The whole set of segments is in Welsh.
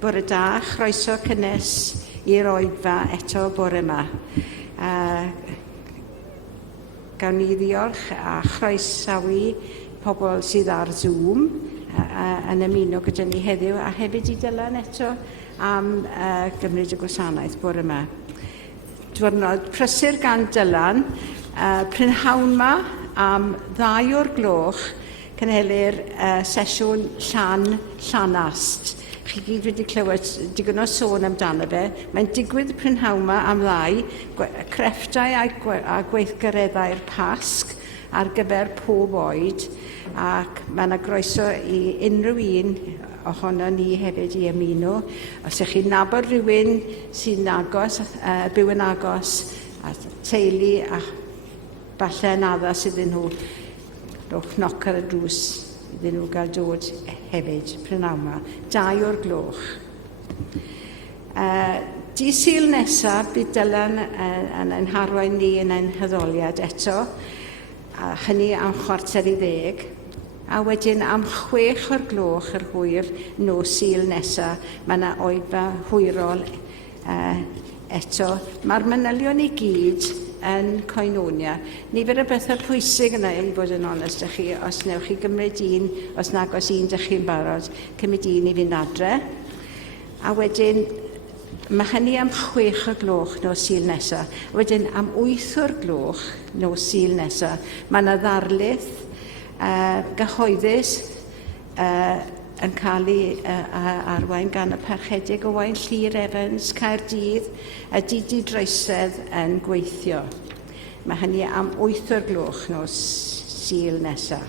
Bore da, chroeso cynnes i'r Oedfa eto bore yma. Gawn ni ddiolch a chroesawu pobl sydd ar Zoom yn ymuno gyda ni heddiw, a hefyd i Dylan eto am gymryd y gwasanaeth bore yma. Diwrnod prysur gan Dylan, prynhawn yma am 2 o'r gloch, cynhelir sesiwn llanast. Chi gyd wedi clywed digon o sôn amdano fe. Mae'n digwydd y prynhawn yma am 2, crefftau a gweithgareddau'r Pasg ar gyfer pob oed, ac mae yna groeso i unrhyw un ohono ni hefyd i ymuno. Os ych chi'n nabod rhywun sy'n agos, byw yn agos, a teulu a falle yn addas iddyn nhw, rhowch knoc ar y drws iddyn nhw gael dod hefyd, prynhawn yma, 2 o'r gloch. Dydd Sul nesaf, bydd Dylan yn ein harwain ni yn ein hyddoliad eto, a hynny am 9:45, a wedyn am 6 o'r gloch yr hwyr nos Sul nesaf, mae yna oedfa hwyrol eto. Mae'r manylion i gyd yn Coenonia. Nifer y bethau pwysig yna, i fod yn onest â chi, os newch chi gymryd un, os nag os un dych chi'n barod, cymryd un i fynd adre. A wedyn, mae hynny am 6 o'r gloch nos Sul nesaf. Wedyn, am 8 o'r gloch nos Sul nesaf, mae yna ddarlith gyhoeddus yn cael ei arwain gan y Parchedig o Wain Llyr Evans, Caerdydd, a Dydd Droesedd yn gweithio. Mae hynny am 8 o'r gloch nos Sul nesaf.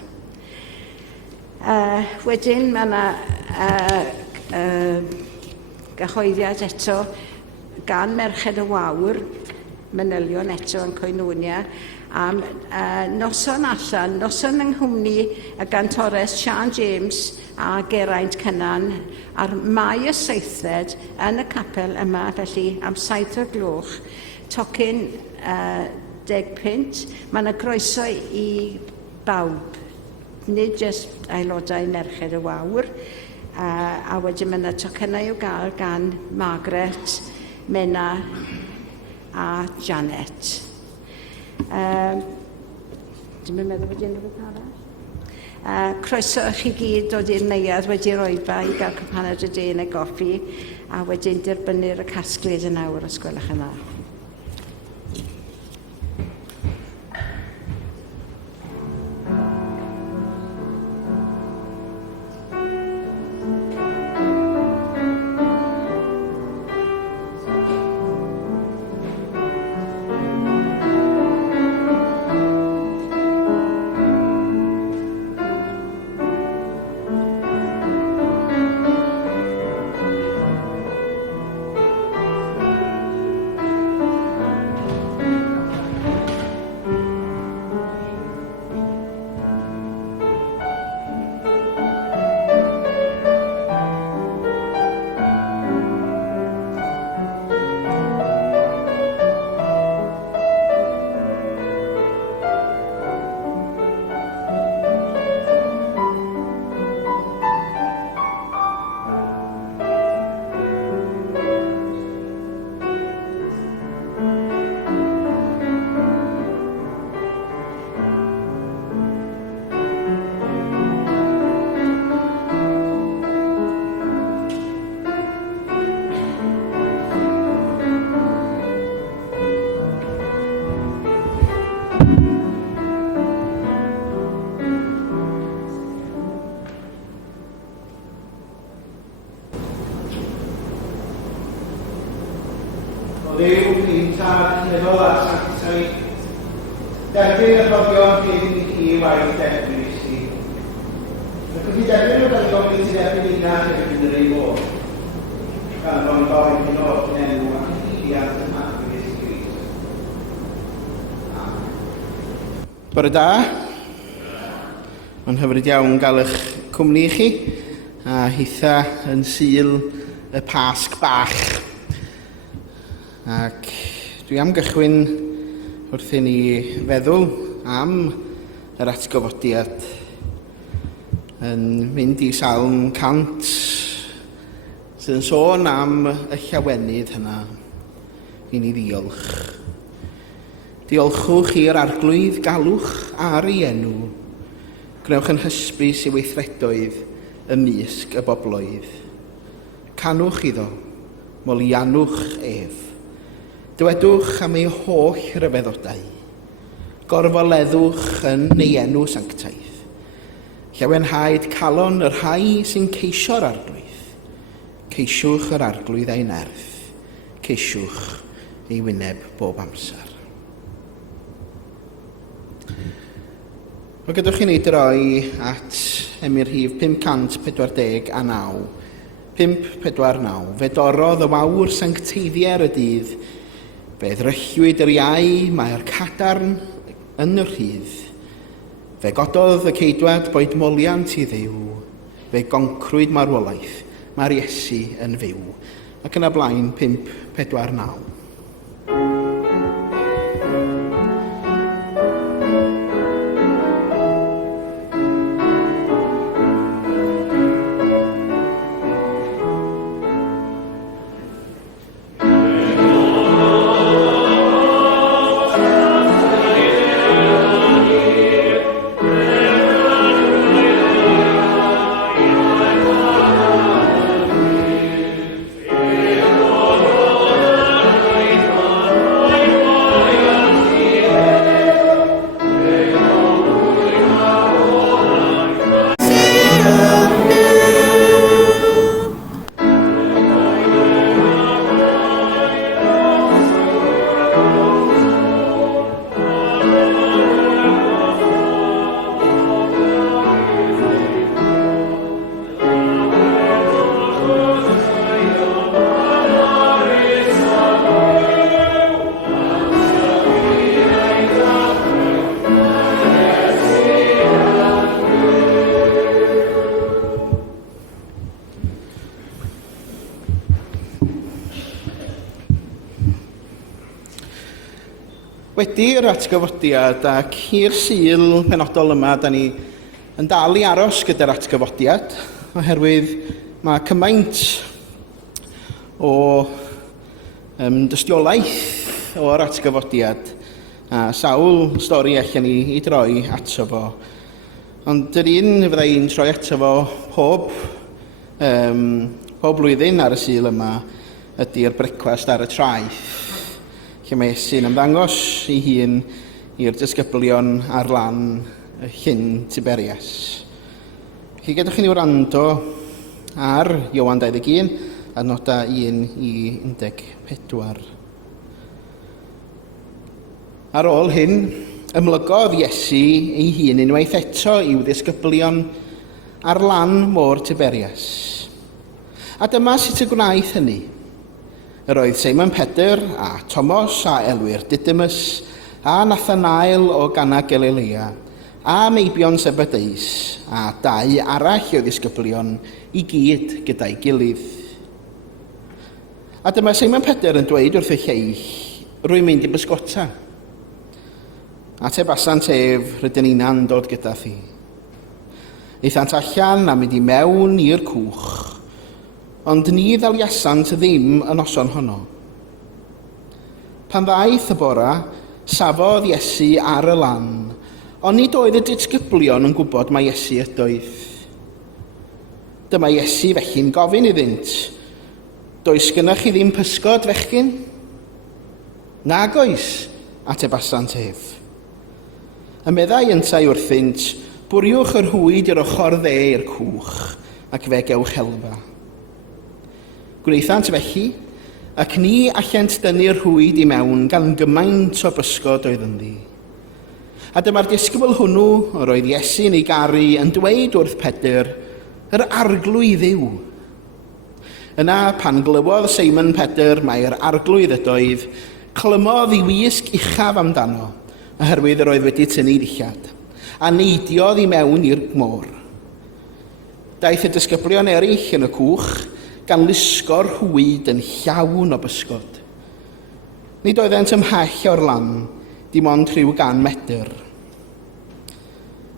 Wedyn mae yna gyhoeddiad eto gan Merched y Wawr, manylion eto yn Coenonia, am noson allan, noson yng Nghymru y gantores Sian James a Geraint Cynan ar Mai y 7 yn y capel yma, felly am 7 o'r gloch, tocyn 10 punt. Mae yna groeso i bawb, nid jyst aelodau Merched y Wawr, a wedyn mae yna tocynnau i'w gael gan Margaret, Menna a Janet. Dwi'n meddwl bod unrhyw beth arall. Croeso i chi gyd dod i'r neuadd wedi'r Oedfa i gael cwpaned y de neu goffi, a wedyn derbynnu'r y casglyd yn awr os gwelwch yn dda. Meddwl a sanctau, derbyn y rhodion hyn i chi waith derbyn i chi. Rydych chi derbyn o rhodion i ti derbyn i na derbyn yr ei fod. Gan fo'n gofyn yn o'r enw ac i chi at y math i Gris. Bore da. Mae'n hyfryd iawn gael eich cwmni i chi, a hitha yn Sul y Pasg bach. Ac dwi am gychwyn wrth i ni feddwl am yr atgyfodiad yn mynd i Salm 100 sydd yn sôn am y llawenydd hynna i ni ddiolch. Diolchwch i'r arglwydd, galwch ar ei enw. Gnewch yn hysbys i weithredoedd ymysg y bobloedd. Canwch iddo, molianwch ef. Dywedwch am ei holl ryfeddodau. Gorfoleddwch yn ei enw sanctaidd. Llawenhaid calon yr rhai sy'n ceisio'r arglwydd. Ceisiwch yr arglwydd a'i nerth. Ceisiwch ei wyneb bob amser. Mae gydwch chi ni droi at Emyr Rhif 549. 549. Fe dorodd y wawr sancteiddiau'r y dydd. Fe ddryllwyd yr iau, mae'r cadarn yn y rhydd. Fe gododd y ceidwad boed moliant i ddiw. Fe goncriwyd marwolaeth. Mae'r Iesu yn fyw. Ac yn y blaen 549. Wedi'r atgyfodiad ac i'r Sul penodol yma, da ni yn dal i aros gyda'r atgyfodiad, oherwydd mae cymaint o dystiolaeth o'r atgyfodiad a sawl stori allan ni i droi ato fo. Ond yr un fydda i'n troi ato fo pob blwyddyn ar y Sul yma ydy'r brecwast ar y traeth, lle mae Iesu'n ymddangos ei hun i'r disgyblion ar lan y llyn Tiberias. Felly gadwch chi ni wrando ar Ioan 21, a nodau 1 i 14. Ar ôl hyn, ymlygodd Iesu ei hun unwaith eto i'w ddisgyblion ar lan môr Tiberias. A dyma sut y gwnaeth hynny. Yr oedd Simon Pedr a Thomas a elwyr Dyma'r a Nathanael o Gana Galilea a meibion Zebedeus a 2 arall o ddisgyblion i gyd gyda'i gilydd. A dyma Simon Pedr yn dweud wrth y lleill, rwy'n mynd i bysgota. Ateb asant ef, rydyn ni'n dod gyda thi. Eithant allan a mynd i mewn i'r cwch, ond ni ddaliasant ddim yn oson honno. Pan ddaeth y bora, safodd Iesu ar y lan, ond nid oedd y disgyblion yn gwybod mae Iesu ydoedd. Dyma Iesu felly'n gofyn iddynt, does gynnech chi ddim pysgod fechgyn? Nag oes, ateb asant ef. Y meddai yntau wrthynt, bwriwch yr hwyd i'r ochr dde i'r cwch, ac fe gewch helfa. Gwnaethant felly, ac ni allent dynnu'r rhwyd i mewn gan gymaint o bysgod oedd ynddi. A dyma'r disgybl hwnnw, yr oedd Iesu'n ei garu, yn dweud wrth Pedr, yr arglwydd yw. Yna pan glywodd Simon Pedr mae'r arglwydd ydoedd, clymodd i wisg uchaf amdano, oherwydd yr oedd wedi tynnu dillad, a neidiodd i mewn i'r môr. Daeth y disgyblion eraill yn y cwch, gan lusgo'r hwyd yn llawn o bysgod. Nid oeddent ymhell o'r lan, dim ond rhyw 100 metr.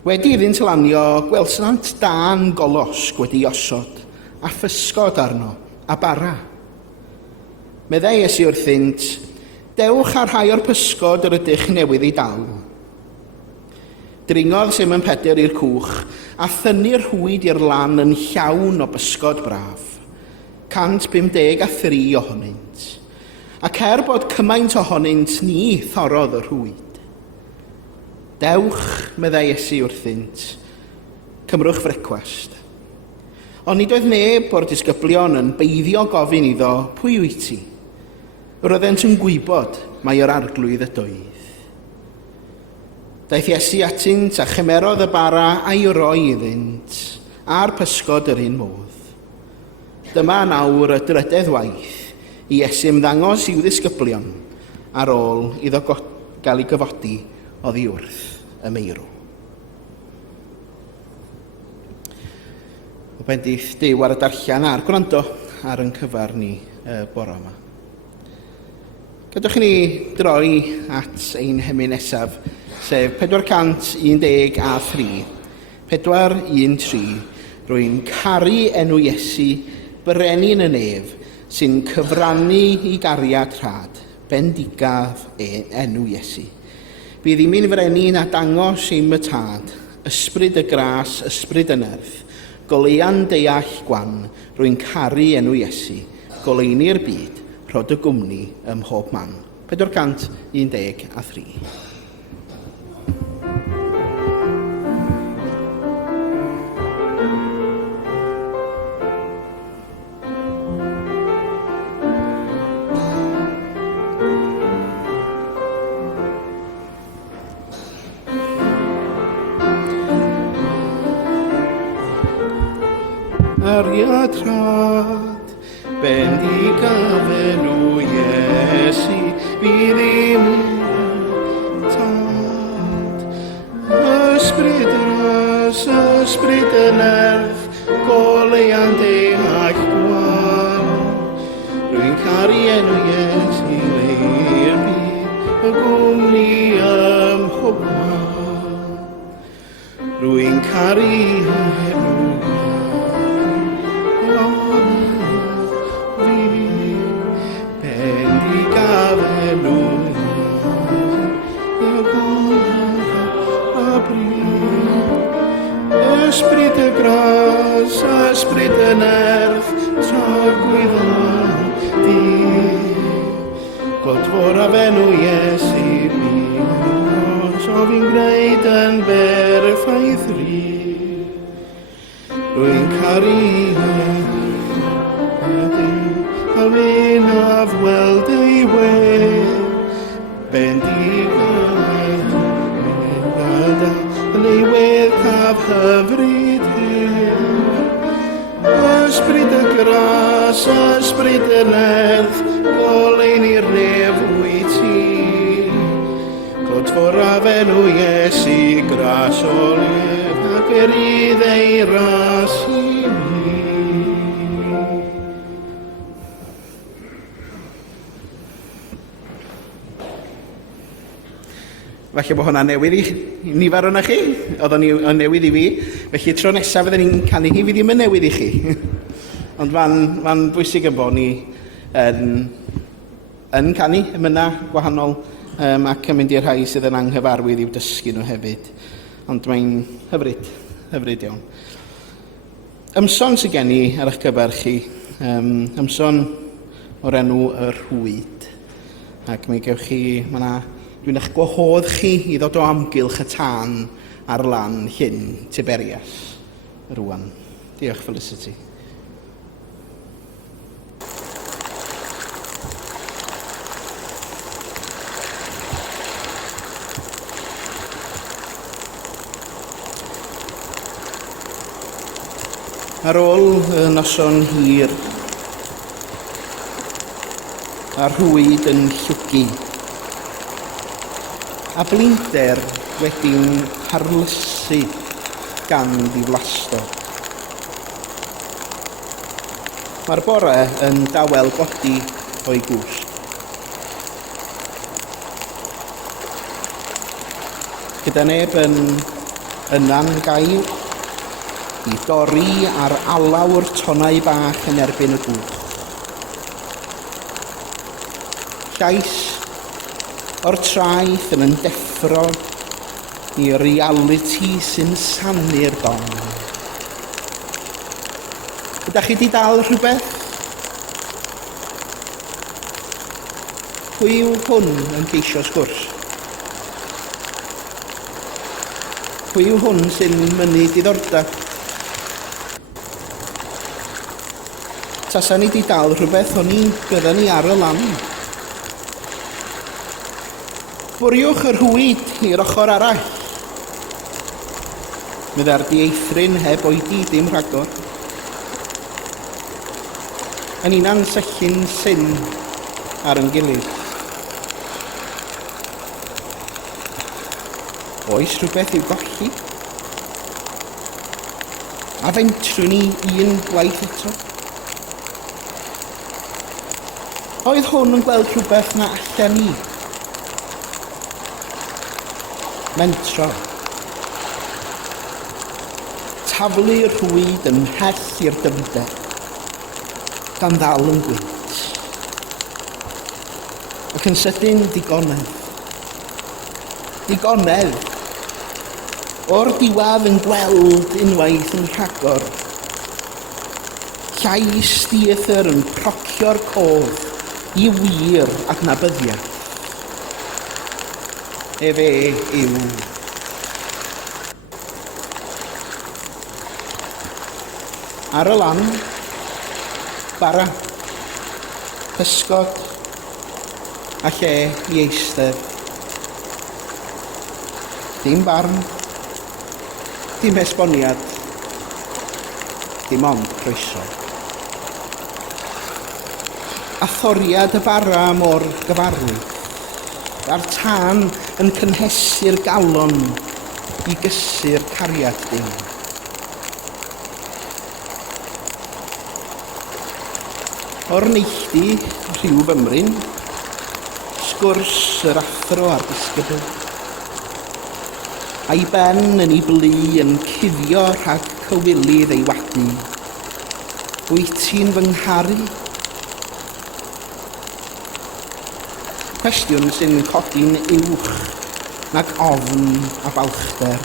Wedi iddynt lanio, gwelsant dân golosg wedi osod, a physgod arno, a bara. Meddai Iesu wrthynt, dewch ar rhai o'r pysgod yr ydych newydd ei dal. Dringodd Simon Pedr i'r cwch a thynnu'r rhwyd i'r lan yn llawn o bysgod braf, 153 ohonynt. Ac bod cymaint ohonynt ni thorodd y rhwyd. Dewch, meddai Iesu wrthynt, cymrwch frecwast. Ond nid oedd neb o'r disgyblion yn beiddio gofyn iddo pwy wyt ti. Roeddent yn gwybod mai o'r arglwydd y doedd. Daeth Iesu atynt a chymerodd y bara a'i roi iddynt a'r pysgod yr un modd. Dyma nawr y drydedd waith i Iesu ymddangos i'w ddisgyblion ar ôl iddo gael ei gyfodi oddi wrth y meirw. O bendith Duw ar y darllian a'r gwrando ar yn cyfar ni bore yma. Gadwch ni droi at ein hemyn nesaf, sef 413, 413, rwy'n caru enw Iesu, brenin y nef, sy'n cyfrannu i gariad rhad, bendigaf enw Iesu. Bydd i mi'n frenin a dangos ein mytad, ysbryd y gras, ysbryd y nerth, goleuan deall gwan, rwy'n caru enw Iesu, goleuni'r byd, rhod y gwmni ym mhob man. 413. Ariad rhad, bendigaf enw Iesu, bydd i'm tad. Ysbryd ras, ysbryd y nerth, goleuan deall gwan. Rwy'n caru enw Iesu, lei'r byd, y gwmni ym mhob man. Rwy'n caru enw ysbryd y gras, ysbryd y nerth, tragwyddo di. Godfor a fenw Iesu byd, so fi'n gwneud yn berffaith ri. Rwy'n caru a rhain af weld ei wen, bendigaf yn ei wedd caf hyfryd hyn. Ysbryd y gras, ysbryd y nerth, goleun i'r nef wyt ti. Godfor a fenw Iesu, gras o lef, ac erydd ei ras i mi. Falle bod hwnna newydd i nifer o'na chi, oedd o'n newydd i fi, felly tro nesaf fydden ni'n canu hi, fi ddim yn newydd i chi. Ond mae'n bwysig yn bod ni yn canu ymyna gwahanol ac yn mynd i'r rhai sydd yn anghyfarwydd i'w dysgu nhw hefyd. Ond mae'n hyfryd iawn. Ymson sydd gen i ar eich cyfer chi, ymson o'r enw y rhwyd. Ac mi gewch chi, dwi'n eich gwahodd chi i ddod o amgylch y tân ar lan llyn Tiberias rwan. Diolch Felicity. Ar ôl y noson hir, a rhwyd yn llwgu, a blinter wedi'n harlysu gan ddiflasto. Mae'r bore yn dawel godi o'i gwsg. Gyda neb yn yna'n gael i dorri ar alawr tonau bach yn erbyn y gwch. Llais o'r traeth yn deffro i reality sy'n sanu'r don. Ydych chi wedi dal rhywbeth? Pwy yw hwn yn ceisio sgwrs? Pwy yw hwn sy'n mynnu diddordeb? Tasa ni wedi dal rhywbeth o'n i gyda ni ar y lan. Bwriwch yr hwyd i'r ochr arall. Medda'r dieithrin heb oedi dim rhagor. Yn unan syllun syn ar yn gilydd. Oes rhywbeth i'w golli? A fentrwn ni un gwaith eto? Oedd hwn yn gweld rhywbeth na allan ni? Mentro. Taflu'r rhwyd yn mhell i'r dyfnder, gan ddal yn gwynt. Ac yn sydyn digonedd. Digonedd. O'r diwadd yn gweld unwaith yn rhagor. Llais dieithr yn procio'r cof i wir adnabyddiaeth. Efe yw. Ar y lan, bara, pysgod a lle i eistedd. Dim barn, dim esboniad, dim ond croeso. A thoriad y bara mor gyfarwydd. A'r tân yn cynhesu'r galon i gysu'r cariad dim. O'r neilltu rhyw fymryn, sgwrs yr athro a'r disgybl. A'i ben yn ei blu yn cuddio rhag cywilydd ei wadu. Wyt ti'n fy ngharu? Cwestiwn sy'n codi'n uwch nag ofn a balchder.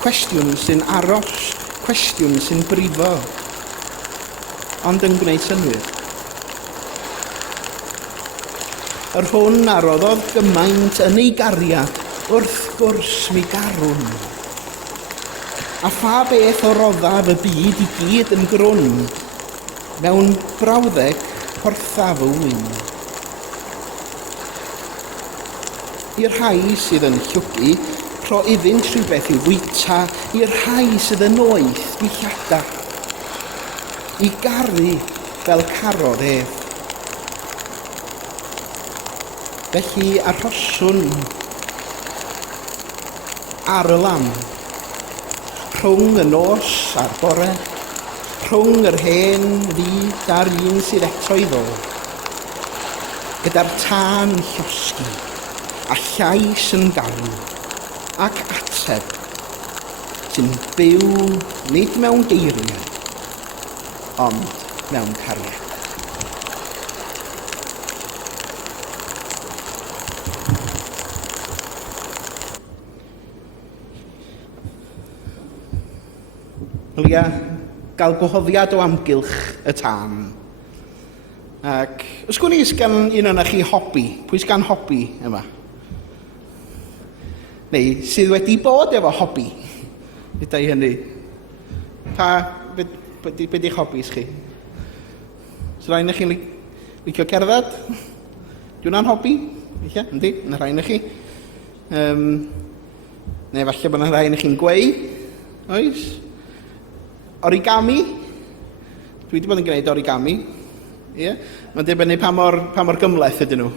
Cwestiwn sy'n aros, cwestiwn sy'n brifo, ond yn gwneud synnwyr. Yr hwn arroddodd gymaint yn ei gariad wrth gwrs mi garwn. A pha beth o roddaf y byd i gyd yn grwn mewn brawddeg porthaf y wyn. I'r rhai sydd yn llwgu, rho iddynt rhywbeth i'w fwyta, i'r rhai sydd yn oeth gwyllada. I garu fel carodd ef. Felly arhoswn ar y lan, rhwng y nos a'r bore, rhwng yr hen fyd a'r un sydd eto i ddod, gyda'r tân llosgi, a llais yn garw, ac ateb sy'n byw nid mewn geiriau, ond mewn cariad. Ylia, gael gwahoddiad o amgylch y tân. Ac ysgwn i gan un o'na chi hobi. Pwy sgan hobi yma? Neu sydd wedi bod efo hobi? Ydw i hynny. Be di'ch hobis chi? So rhaid na chi'n licio cerdded? Di hwnna'n hobi? Eich? Yndi? Yna rhaid na chi. Neu falle bod yna rhaid na chi'n gweu? Oes? Origami? Dwi wedi bod yn gwneud origami. Ie? Mae'n dibynnu pa mor gymleth ydyn nhw.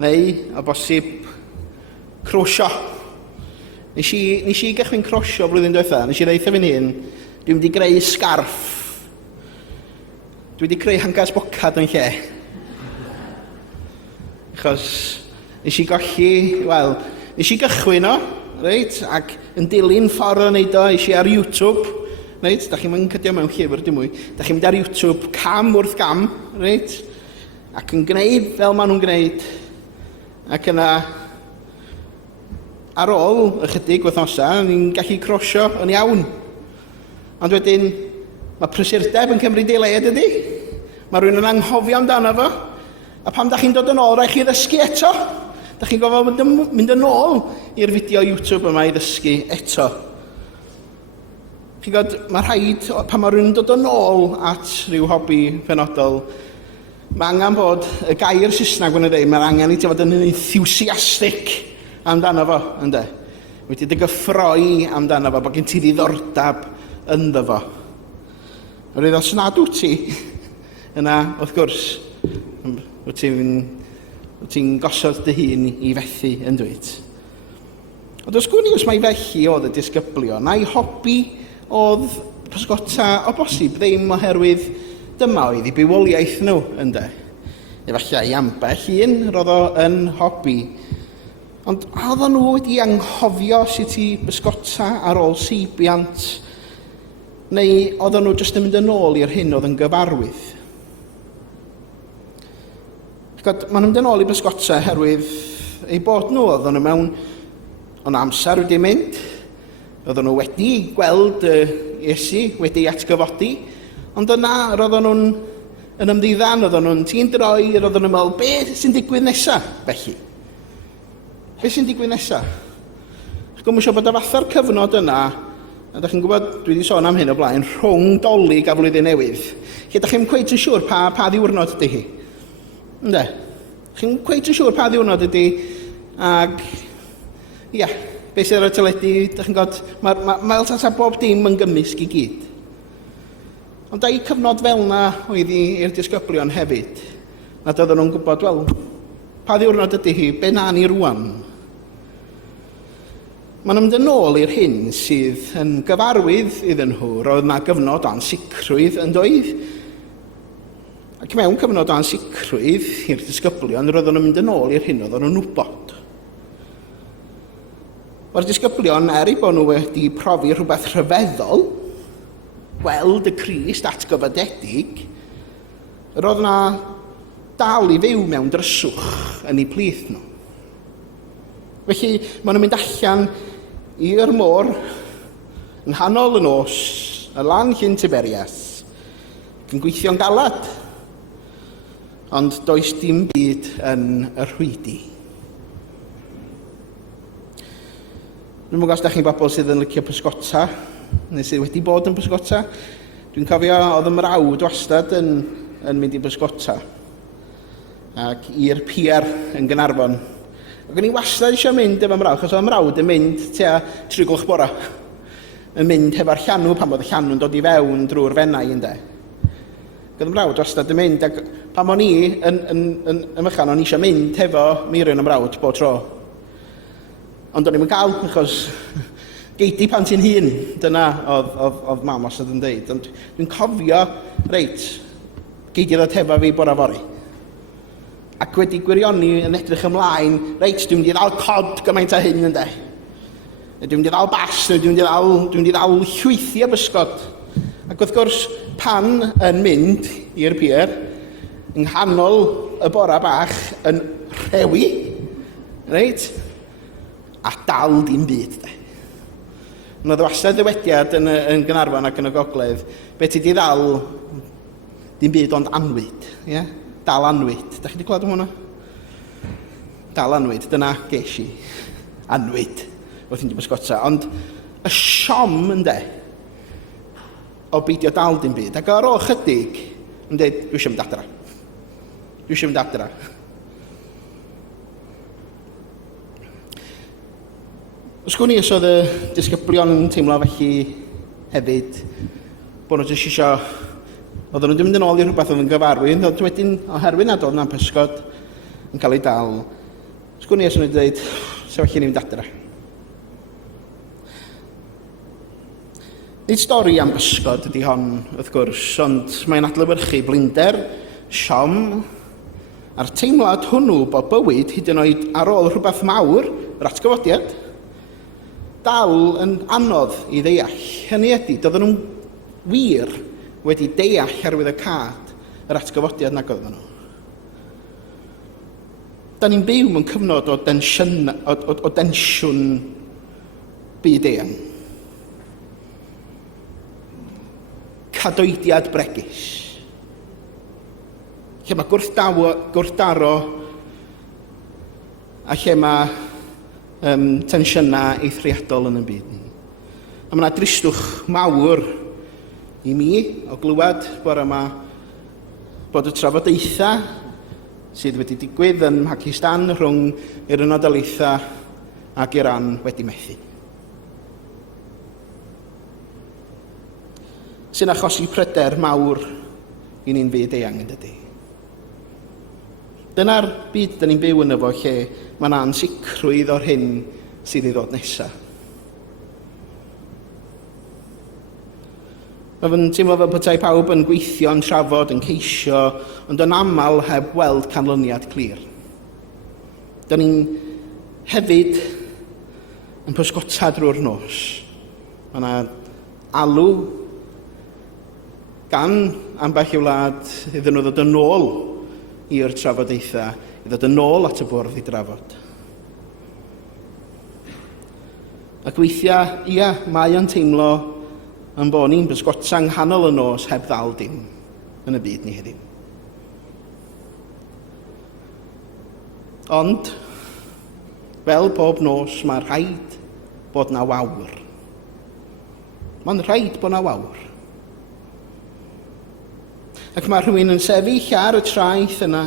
Neu, o bosib, croeso. Nes i gychwyn croeso blwyddyn diwetha. Nes i ddeutha fi'n hun, dwi'n wedi greu sgarff. Dwi wedi creu hangas bocad yn lle. Achos nes i golli, nes i gychwyn o, reit, ac yn dilyn ffordd o wneud o, nes i ar YouTube, reit, da chi'n mynd cydio mewn llyfr dim mwy, da chi'n mynd ar YouTube cam wrth gam, reit, ac yn gwneud fel maen nhw'n gwneud. Ac yna, ar ôl ychydig wythnosau, ni'n gallu croesio yn iawn. Ond wedyn, mae prysurdeb yn cymryd ei le, dydy. Mae rhywun yn anghofio amdano fo. A pam da chi'n dod yn ôl, rhaid chi ddysgu eto. Da chi'n gofod mynd yn ôl i'r fideo YouTube yma i ddysgu eto. Chi'n gwybod, mae rhaid, pan mae rhywun yn dod yn ôl at rhyw hobi penodol, mae angen bod y gair Saesneg yn y dweud, mae angen i ti fod yn enthusiastic amdano fo, ynddo. Wedi dy gyffroi amdano fo, bod gen ti ddiddordeb ynddo fo. Roedd os nad wyt ti, yna, wrth gwrs, wyt ti'n gosod dy hun i fethu yn dweud. Ond os gwni os mae felly oedd y disgyblion, neu hobi oedd pysgota o bosib ddim oherwydd dyma oedd i bywoliaeth nhw, ynddo. Efallai i ambell un roedd o yn hobi. Ond oedden nhw wedi anghofio sut i bysgota ar ôl seibiant, neu oedden nhw jyst yn mynd yn ôl i'r hyn oedd yn gyfarwydd. Maen nhw'n mynd yn ôl i bysgota herwydd ei bod nhw, oedden nhw mewn o'n amser wedi mynd, oedden nhw wedi gweld Iesu wedi atgyfodi, ond yna roedden nhw'n yn ymddiddan, oedden nhw'n tîn droi, oedden nhw'n meddwl, beth sy'n digwydd nesaf, felly? Beth sy'n digwydd nesaf? Gwm eisiau bod y fatha'r cyfnod yna, a da chi'n gwybod, dwi wedi sôn am hyn o blaen, rhwng Dolig a Flwyddyn Newydd. Lle da chi'n cweith yn siŵr pa ddiwrnod ydy hi. Ynde? Chi'n cweith yn siŵr pa ddiwrnod ydy, ag, ia, beth sydd ar y teledu, da chi'n gwybod, mae'r tasa bob dim yn gymysg i gyd. Ond da i cyfnod fel yna oedd i'r disgyblion hefyd, nad oedden nhw'n gwybod, wel, pa ddiwrnod ydy hi, be na ni rwan? Maen nhw'n mynd yn ôl i'r hyn sydd yn gyfarwydd iddyn nhw, roedd yna gyfnod ansicrwydd yn doedd. Ac mewn cyfnod ansicrwydd i'r disgyblion, roedden nhw'n mynd yn ôl i'r hyn oedden nhw'n wybod. Mae'r disgyblion, i bod nhw wedi profi rhywbeth rhyfeddol, gweld y Crist atgyfodedig, roedd yna dal i fyw mewn dryswch yn eu plith nhw. Felly, maen nhw'n mynd allan i'r môr yn nghanol y nos, y lan llyn Tiberias, yn gweithio'n galad, ond does dim byd yn y rhwydi. Dwi'n mwyn os da chi'n bobl sydd yn licio pysgota, neu sydd wedi bod yn pysgota. Dwi'n cofio oedd y mrawd wastad yn mynd i pysgota, ac i'r pier yn Gaernarfon. Ac o'n i wastad eisiau mynd efo mrawd, achos oedd mrawd yn mynd tua 3 gloch bora. Yn mynd hefo'r llanw pan bod y llanw'n dod i fewn drwy'r fennau, ynde. Oedd y mrawd wastad yn mynd, ac pan o'n i yn mychan, o'n i eisiau mynd hefo Meirion y mrawd bob tro. Ond o'n i'n cael, achos geidi pan ti'n hun, dyna oedd mam wastad yn dweud. Ond dwi'n cofio, reit, geidi ddod hefo fi bora fori. Ac wedi gwirioni yn edrych ymlaen, reit, dwi'n mynd i ddal cod gymaint a hyn, ynddo. Dwi'n mynd i ddal bas, dwi'n mynd i ddal llwythi a bysgod. Ac wrth gwrs, pan yn mynd i'r pier, yng nghanol y bora bach yn rhewi, reit, a dal dim byd, de. Oedd wastad ddywediad yn Gaernarfon ac yn y Gogledd, beth ti di ddal dim byd ond anwyd, ie? Yeah? Dal anwyd. Da chi wedi clywed am hwnna? Dal anwyd. Dyna ges i. Anwyd. Wrth i'n di bysgota. Ond y siom, ynde, o beidio dal dim byd. Ac ar ôl chydig, yn dweud, dwi eisiau mynd adra. Dwi eisiau mynd adra. Os gwni os oedd y disgyblion yn teimlo felly hefyd, bod nhw jyst eisiau, oedden nhw'n mynd yn ôl i rhywbeth oedd yn gyfarwydd, ond wedyn oherwydd nad oedd na'n pysgod yn cael ei dal. Os gwni os nhw'n dweud, se felly ni'n mynd adra. Nid stori am bysgod ydy hon, wrth gwrs, ond mae'n adlewyrchu blinder, siom, a'r teimlad hwnnw bod bywyd hyd yn oed ar ôl rhywbeth mawr, yr atgyfodiad, dal yn anodd i ddeall. Hynny ydy, doedden nhw'n wir wedi deall arwydd y cad yr atgyfodiad nag oedden nhw. Da ni'n byw mewn cyfnod o densiwn byd eang. Cadoediad bregus. Lle mae gwrthdaro a lle mae tensiynau eithriadol yn y byd ni. A mae yna dristwch mawr i mi o glywed bore yma bod y trafodaethau sydd wedi digwydd yn Pakistan rhwng yr Unol Daleithiau ac Iran wedi methu. Sy'n achosi pryder mawr i ni'n byd eang yn dydy. Dyna'r byd dyn ni'n byw yn efo lle mae yna ansicrwydd o'r hyn sydd i ddod nesaf. Mae fy'n teimlo fel petai pawb yn gweithio, yn trafod, yn ceisio, ond yn aml heb weld canlyniad clir. Da ni'n hefyd yn pysgota drwy'r nos. Mae yna alw gan ambell i wlad iddyn nhw ddod yn ôl i'r trafodaethau, i ddod yn ôl at y bwrdd i drafod. Ac weithiau, ia, mae o'n teimlo yn bod ni'n bysgota nghanol y nos heb ddal dim yn y byd ni heddiw. Ond, fel pob nos, mae rhaid bod na wawr. Mae'n rhaid bod na wawr. Ac mae rhywun yn sefyll ar y traeth yna,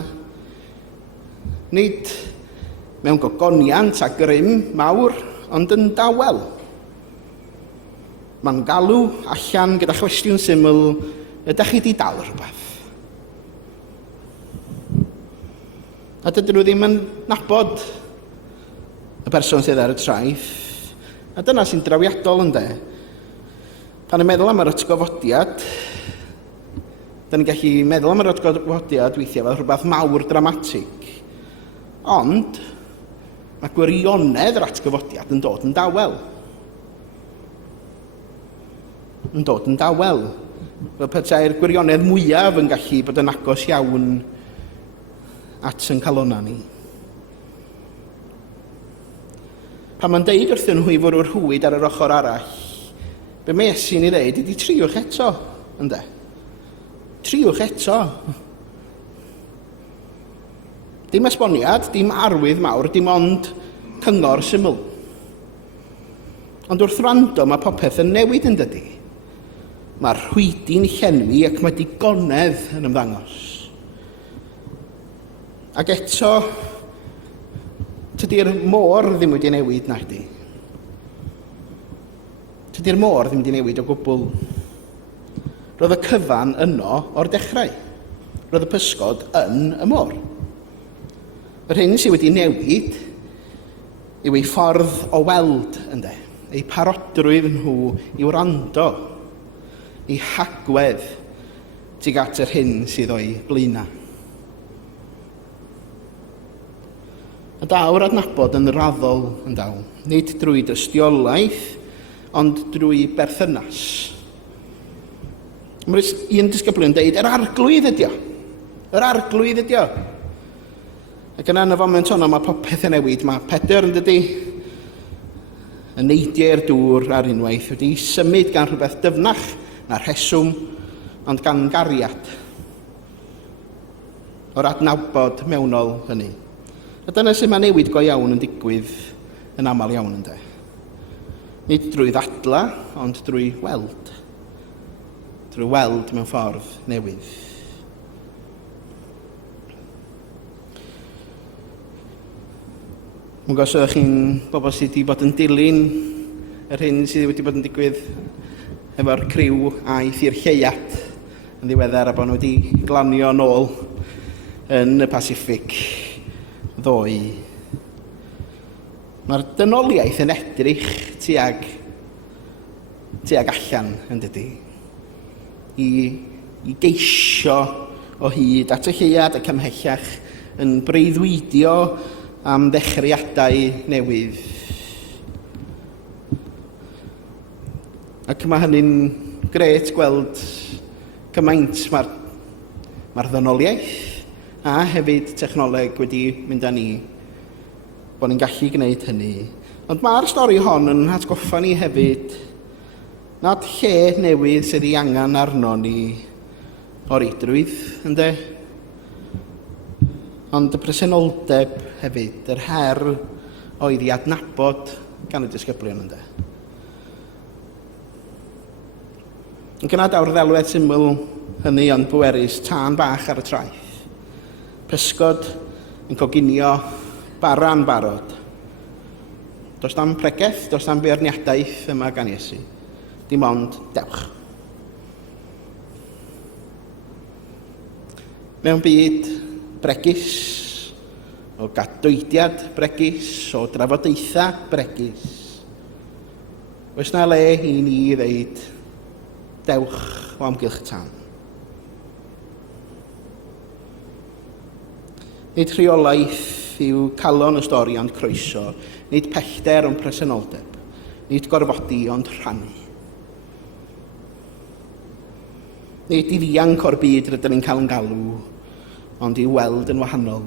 nid mewn gogoniant a grym mawr, ond yn dawel. Mae'n galw allan gyda chwestiwn syml, ydych chi wedi dal rhywbeth? A dydyn nhw ddim yn nabod y person sydd ar y traeth. A dyna sy'n drawiadol ynde. Pan ni'n meddwl am yr atgyfodiad, da ni'n gallu meddwl am yr atgyfodiad weithiau fel rhywbeth mawr dramatig. Ond, mae gwirionedd yr atgyfodiad yn dod yn dawel. Yn dod yn dawel. Fel petai'r gwirionedd mwyaf yn gallu bod yn agos iawn at yn calonna ni. Pan mae'n deud wrthyn nhw i fwrw rhwyd ar yr ochr arall, be mae Iesu'n ei ddeud ydi triwch eto, ynde? Triwch eto. Dim esboniad, dim arwydd mawr, dim ond cyngor syml. Ond wrth wrando mae popeth yn newid yn dydy. Mae'r rhwydi'n llenwi ac mae digonedd yn ymddangos. Ac eto, tydi'r môr ddim wedi newid na ydy. Tydi'r môr ddim wedi newid o gwbl. Roedd y cyfan yno o'r dechrau. Roedd y pysgod yn y môr. Yr hyn sydd wedi newid yw ei ffordd o weld, ynde. Ei parodrwydd nhw i wrando, ei hagwedd tuag at yr hyn sydd o'i blaenau. A daw'r adnabod yn raddol yn daw, nid drwy dystiolaeth, ond drwy berthynas. Mae'r un disgyblion yn dweud, yr arglwydd ydi o. Yr arglwydd ydi o. Ac yna yn y foment honno mae popeth yn newid. Mae Pedr yn dydy, yn neidiau'r dŵr ar unwaith, wedi symud gan rhywbeth dyfnach na'r rheswm, ond gan gariad o'r adnabod mewnol hynny. A dyna sy'n mae newid go iawn yn digwydd yn aml iawn ynde. Nid drwy ddadla, ond drwy weld. Drwy weld mewn ffordd newydd. Mwyn gos ydych chi'n bobl sydd wedi bod yn dilyn yr hyn sydd wedi bod yn digwydd efo'r criw aeth i'r Lleuad yn ddiweddar a bod nhw wedi glanio nôl yn y Pacific ddoe. Mae'r dynoliaeth yn edrych tuag allan yn dydy. I geisio o hyd at y Lleuad ac ymhellach yn breuddwydio am ddechreuadau newydd. Ac mae hynny'n gret gweld cymaint mae'r ddynoliaeth a hefyd technoleg wedi mynd â ni, bod ni'n gallu gwneud hynny. Ond mae'r stori hon yn atgoffa ni hefyd nad lle newydd sydd ei angen arno ni o'r eidrwydd, ynde? Ond y presenoldeb hefyd, yr her oedd i adnabod gan y disgyblion, ynde? Yn gyna daw'r ddelwedd syml hynny ond bwerus, tân bach ar y traeth. Pysgod yn coginio bara'n barod. Does na'm pregeth, does na'm beirniadaeth yma gan Iesu. Dim ond dewch. Mewn byd bregus, o gadweidiad bregus, o drafodaetha bregus, oes na le i ni ddeud dewch o amgylch tân. Nid rheolaeth yw calon y stori ond croeso, nid pellter ond presenoldeb, nid gorfodi ond rhannu. Nid i ddianc o'r byd rydyn ni'n cael yn galw, ond i weld yn wahanol,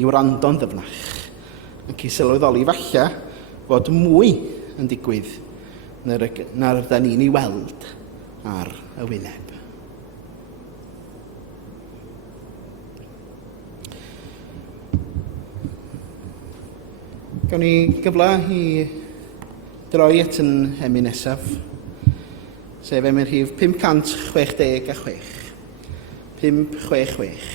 i wrando'n ddyfnach, ac i sylweddoli falle fod mwy yn digwydd na'r ydyn ni'n ei weld ar y wyneb. Gawn ni gyfle i droi at yn hemi nesaf, sef emyn rhif 566. 566.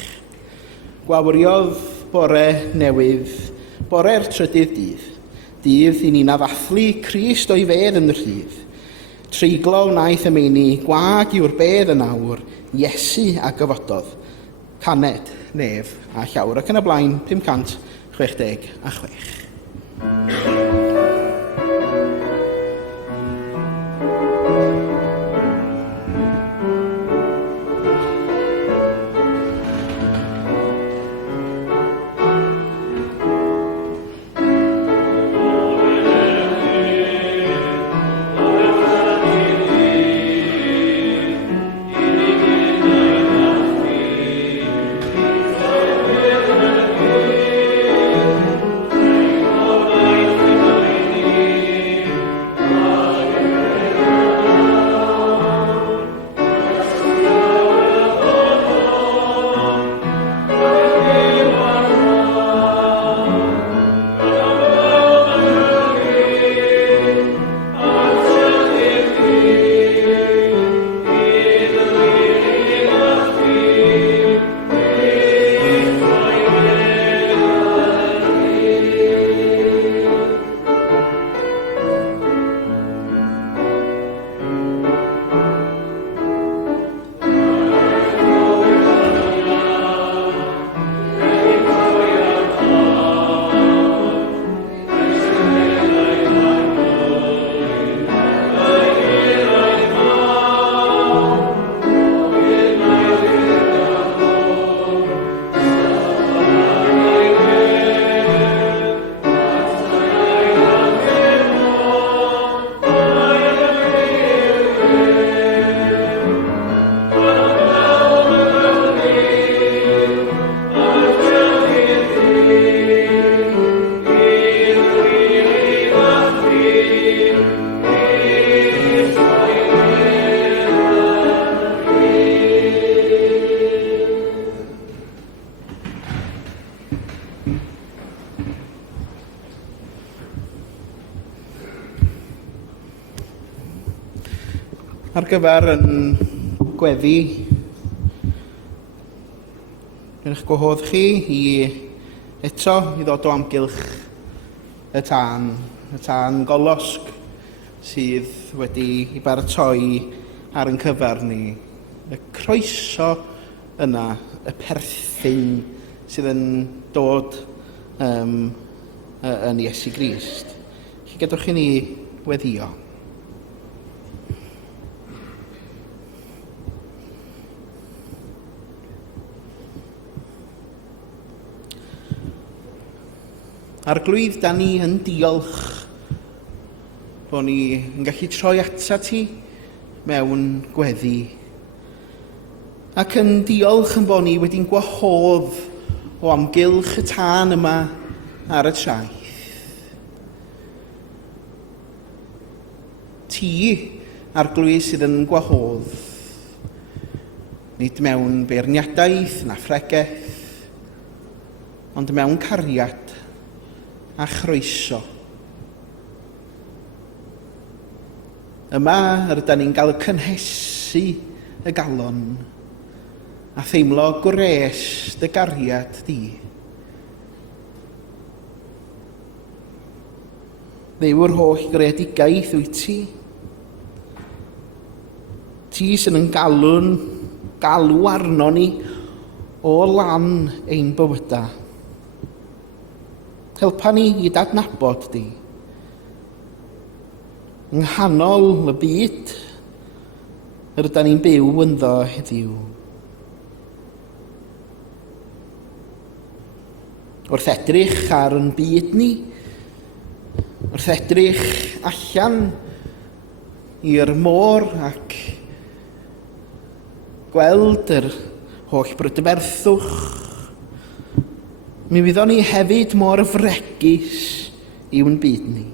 Gwawriodd bore newydd, bore'r trydydd dydd. Dydd i ni'n addathlu Crist o'i fedd yn y rhydd. Treiglo wnaeth ymeini, gwag yw'r bedd yn awr, Iesu a gyfododd, caned, nef a llawr. Ac yn y blaen, 566. Ar gyfer yn gweddi, yn eich gwahodd chi i eto i ddod o amgylch y tân golosg sydd wedi ei baratoi ar ein cyfer ni. Y croeso yna, y perthyn sydd yn dod yn Iesu Grist. Felly gadwch chi ni weddio. Arglwydd, da ni yn diolch bod ni yn gallu troi ata ti mewn gweddi Ac yn diolch yn bod ni wedi'n gwahodd o amgylch y tân yma ar y traeth. Ti, arglwydd sydd yn gwahodd, nid mewn beirniadaeth na phregaeth, ond mewn cariad a chroeso. Yma rydyn ni'n cael cynhesu y galon a theimlo gwres dy gariad di. Dduw'r holl greadigaeth wyt ti. Ti sy'n yn galw arno ni o lan ein bywyda. Helpa ni i dadnabod di. Yng nghanol y byd, rydyn ni'n byw ynddo heddiw. Wrth edrych ar yn byd ni, wrth edrych allan i'r môr ac gweld yr holl brydferthwch, mi wyddon ni hefyd mor fregus i'w byd ni.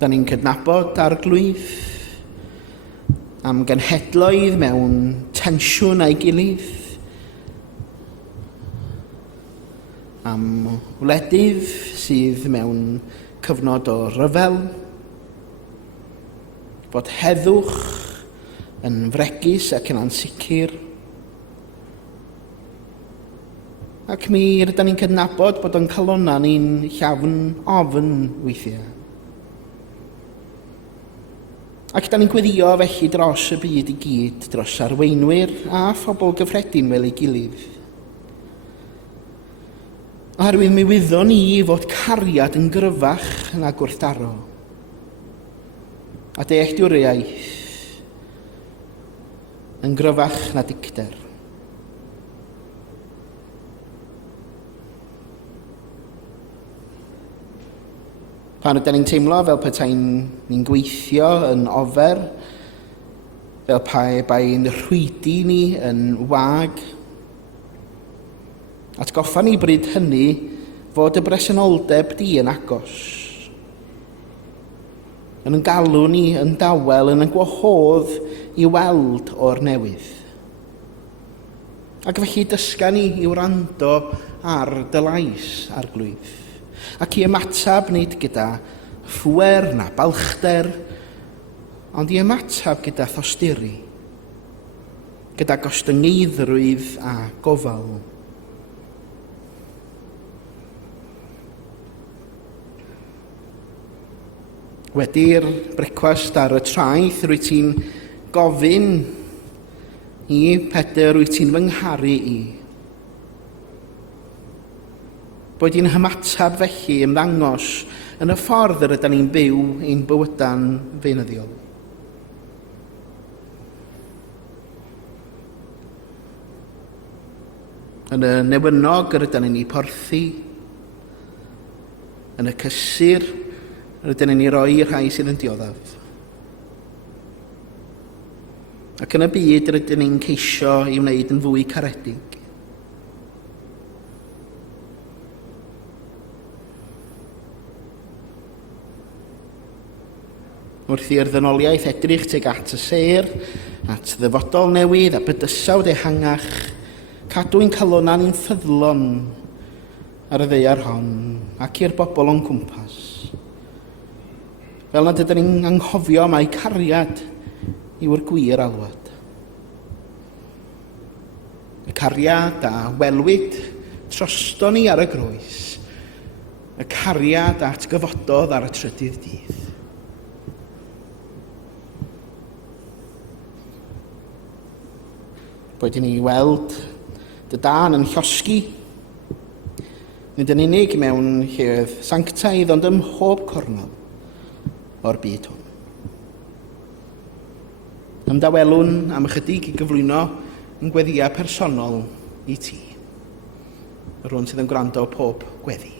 Da ni'n cydnabod arglwydd am genhedloedd mewn tensiwn a'i gilydd, am wledydd sydd mewn cyfnod o ryfel, bod heddwch yn fregus ac yn ansicr, ac mi rydyn ni'n cydnabod bod o'n calonna ni'n llawn ofn weithiau. Ac da ni'n gweddio felly dros y byd i gyd, dros arweinwyr a phobl gyffredin fel ei gilydd. Oherwydd mi wyddon ni fod cariad yn gryfach na gwrthdaro, a dealltwriaeth yn gryfach na dicter. Pan ydym ni'n teimlo fel petai'n ni'n gweithio yn ofer, fel bai'n rhwydi ni yn wag, atgoffa ni bryd hynny fod y bresenoldeb di yn agos. Yn galw ni yn dawel, yn gwahodd i weld o'r newydd. Ac felly dysga ni i wrando ar dy lais, arglwydd, ac i ymatab nid gyda phwer na balchder, ond i ymatab gyda thosturi, gyda gostyngeidrwydd a gofal. Wedi'r brecwast ar y traeth, rwy ti'n gofyn i Pedr, rwy ti'n fy ngharu i. Bod i'n hymatab felly ymddangos yn y ffordd yr ydym ni'n byw ein bywyda'n feunyddiol. Yn y newynog yr ydym ni'n porthi, yn y cysur yr ydym ni'n rhoi i'r rhai sydd yn dioddef. Ac yn y byd yr ydym ni'n ceisio i wneud yn fwy caredig. Wrth i'r ddynoliaeth edrych tuag at y sêr, at ddyfodol newydd a bydysawd ehangach, cadw'n calona ni'n ffyddlon ar y ddaear hon ac i'r bobl o'n cwmpas. Fel nad ydym ni'n anghofio mai cariad yw'r gwir alwad. Y cariad a welwyd trosto ni ar y groes, y cariad at gyfododd ar y trydydd dydd. Boed i ni weld dy dan yn llosgi, nid yn unig mewn lleoedd sanctaidd, ond ym mhob cornol o'r byd hwn. Ymdawelwn am ychydig i gyflwyno yn gweddiau personol i ti, rhywun sydd yn gwrando pob gweddi.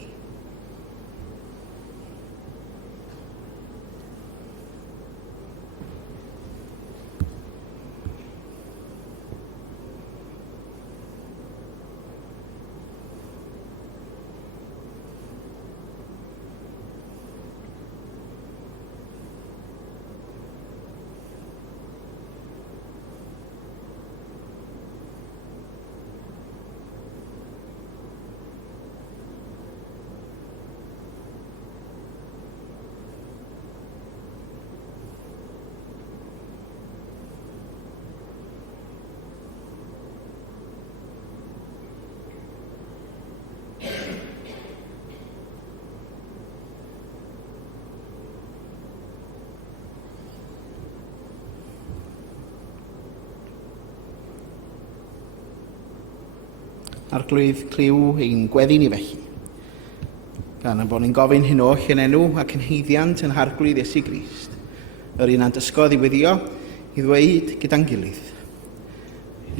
arglwydd cliw ein gweddi ni felly. Gan am bod ni'n gofyn hyn oll yn enw ac yn heiddiant yn harglwydd Iesu Grist, yr un a'n dysgodd i weddio i ddweud gyda'n gilydd.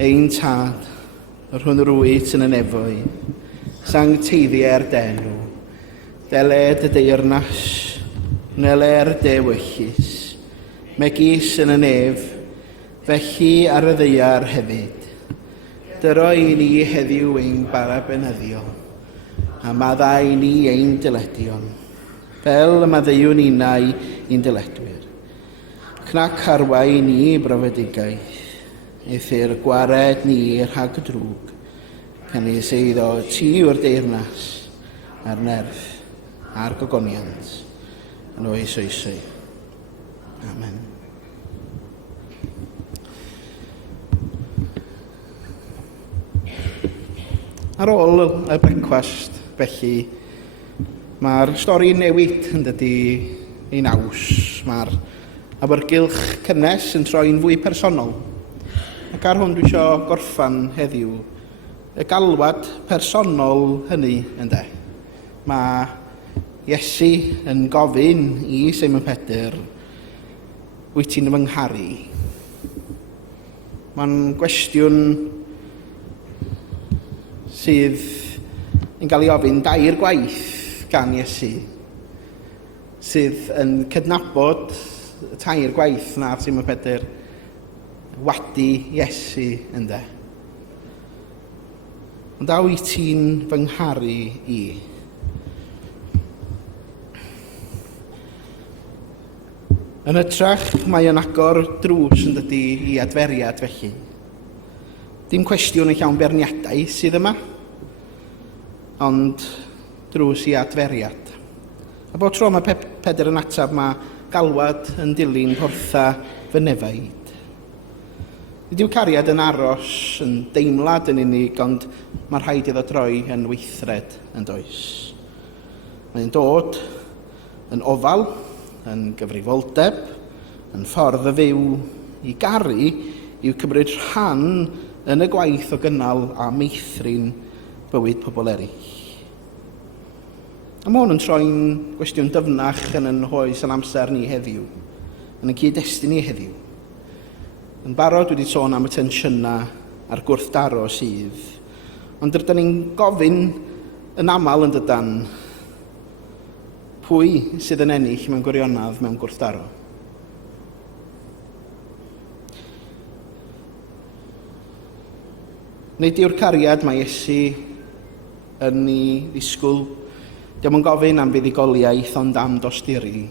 Ein tad, yr hwn yr wyt yn y nefoedd, sancteiddiau'r denw, deled y deyrnas, neler de wyllus, megis yn y nef, felly ar y ddeiar hefyd. Dyro i ni heddiw ein bara benyddiol, a maddau ni ein dyledion, fel y maddeuwn unau ein dyledwyr. Cnac arwain ni brofedigaeth, eithyr gwared ni rhag drwg, cynnes eiddo ti o'r deyrnas, a'r nerth, a'r gogoniant, yn oes oesau. Amen. Ar ôl y brecwast, felly, mae'r stori newid yn dydy ei naws. Mae'r awyrgylch cynnes yn troi'n fwy personol. Ac ar hwn dwi eisiau gorffan heddiw y galwad personol hynny ynde. Mae Iesu yn gofyn i Seimon Pedr, wyt ti'n fy ngharu? Mae'n gwestiwn sydd yn cael ei ofyn dair gwaith gan Iesu, sydd yn cydnabod y tair gwaith na Seimon Pedr wadi Iesu ynde. Ond a wyt ti'n fy ngharu i? Yn ytrach, mae yn agor drws yn dydy i adferiad felly. Dim cwestiwn yn llawn berniadau sydd yma, ond drws i adferiad. A bod tro mae Pedr yn atab, mae galwad yn dilyn portha fy nefaid. Nid yw cariad yn aros yn deimlad yn unig, ond mae rhaid iddo droi yn weithred yn does. Mae'n dod yn ofal, yn gyfrifoldeb, yn ffordd y fyw i garu i'w cymryd rhan yn y gwaith o gynnal a meithrin bywyd pobl eraill. A mae hwn yn troi'n gwestiwn dyfnach yn hoes yn amser ni heddiw, yn y cyd-destun ni heddiw. Yn barod wedi sôn am y tensiynau a'r gwrthdaro sydd, ond rydyn ni'n gofyn yn aml yn dydan pwy sydd yn ennill mewn gwirionadd mewn gwrthdaro. Nid yw'r cariad mae Iesu yn ei ddisgwyl, diolch yn gofyn am fuddugoliaeth ond am dosturi.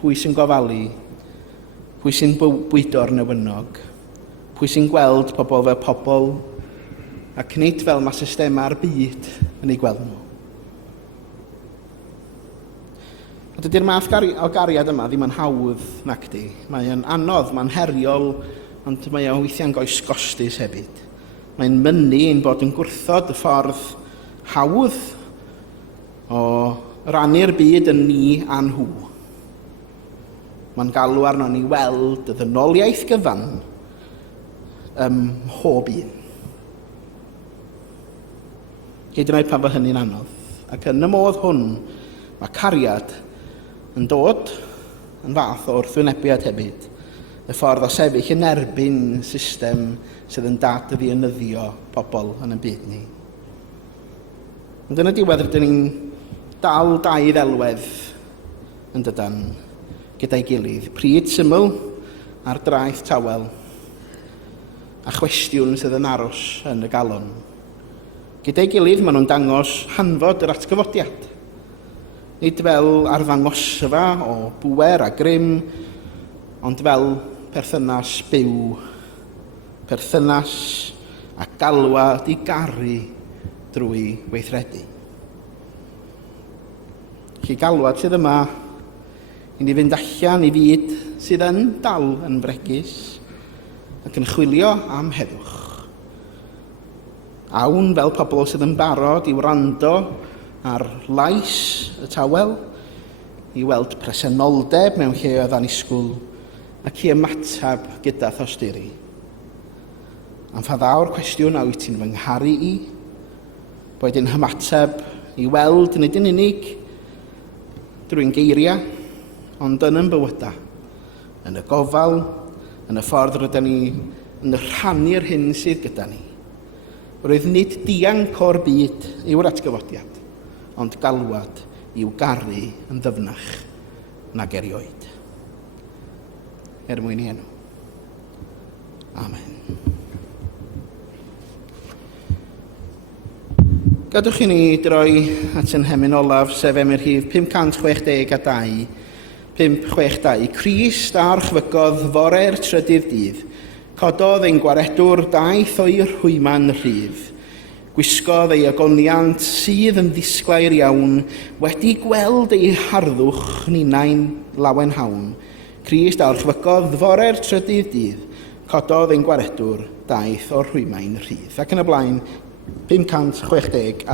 Pwy sy'n gofalu, pwy sy'n bwydo'r newynog, pwy sy'n gweld pobl fel pobl, ac nid fel mae systema'r byd yn ei gweld nhw. A dydy'r math o gariad yma ddim yn hawdd nacdi. Mae'n anodd, mae'n heriol, ond mae o'n weithiau'n goes gostus hefyd. Mae'n mynnu ein bod yn gwrthod y ffordd hawdd o rannu'r byd yn ni a nhw. Mae'n galw arno ni weld y ddynoliaeth gyfan mhob un. Hyd yn oed pan fod hynny'n anodd. Ac yn y modd hwn, mae cariad yn dod yn fath o wrthwynebiad hefyd. Y ffordd o sefyll yn erbyn system sydd yn dad y ddienyddio pobl yn y byd ni. Ond yn y diwedd rydyn ni'n dal dau ddelwedd yn dydan gyda'i gilydd. Pryd syml ar draeth tawel a chwestiwn sydd yn aros yn y galon. Gyda'i gilydd maen nhw'n dangos hanfod yr atgyfodiad. Nid fel arddangosfa o bwer a grym, ond fel perthynas byw, perthynas a galwad i garu drwy weithredu. Felly galwad sydd yma i ni fynd allan i fyd sydd yn dal yn fregus ac yn chwilio am heddwch. Awn fel pobl sydd yn barod i wrando ar lais y tawel, i weld presenoldeb mewn lle oedd annisgwl ac i ymatab gyda thosturi. am pha ddaw'r cwestiwn a wyt ti'n fy ngharu i, boed yn hymateb i weld nid yn unig drwy'n geiriau, ond yn bywydau, yn y gofal, yn y ffordd rydyn ni yn rhannu'r hyn sydd gyda ni. Roedd nid dianc o'r byd yw'r atgyfodiad, ond galwad i'w garu yn ddyfnach nag erioed. Mwyn i enw. Amen. Gadwch i ni droi at yn hemyn olaf, sef rhif 562, 562. Crist a archfygodd fore'r trydydd dydd, cododd ein gwaredwr daeth o'i rhwyman rhydd. Gwisgodd ei agoniant sydd yn ddisglair iawn, wedi gweld ei harddwch ninau'n lawen hawn. Crist a archfygodd fore'r trydydd dydd, cododd ein gwaredwr daeth o'r rhwymain rhydd. Ac yn y blaen, 562.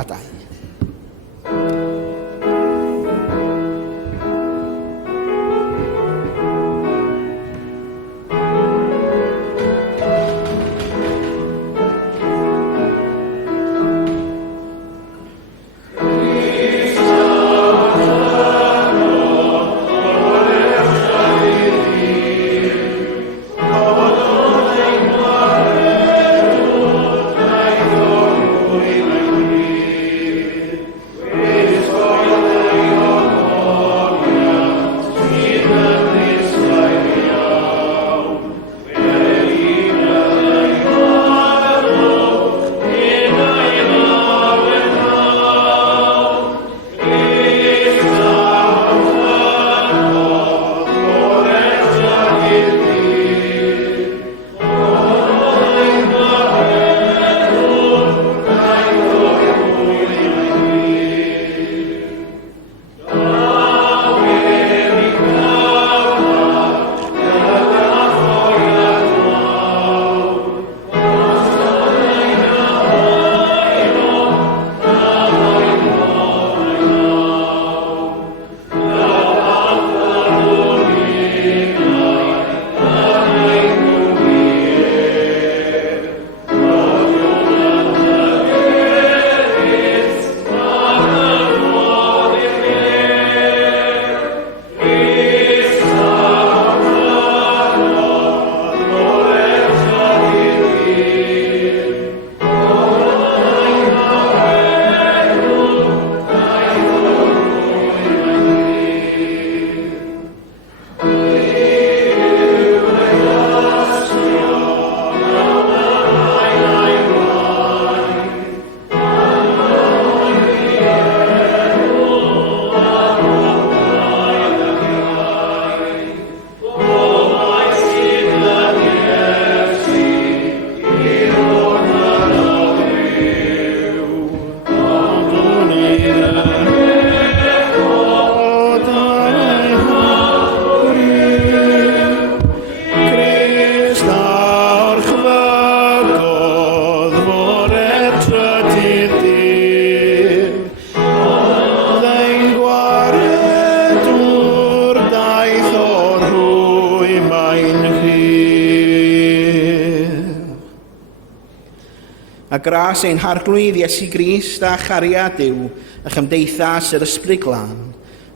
A gras ein harglwydd Iesu Grist a chariad Duw a chymdeithas yr ysbryd glân,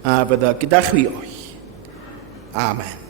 a bydda gyda chwi o'i. Amen.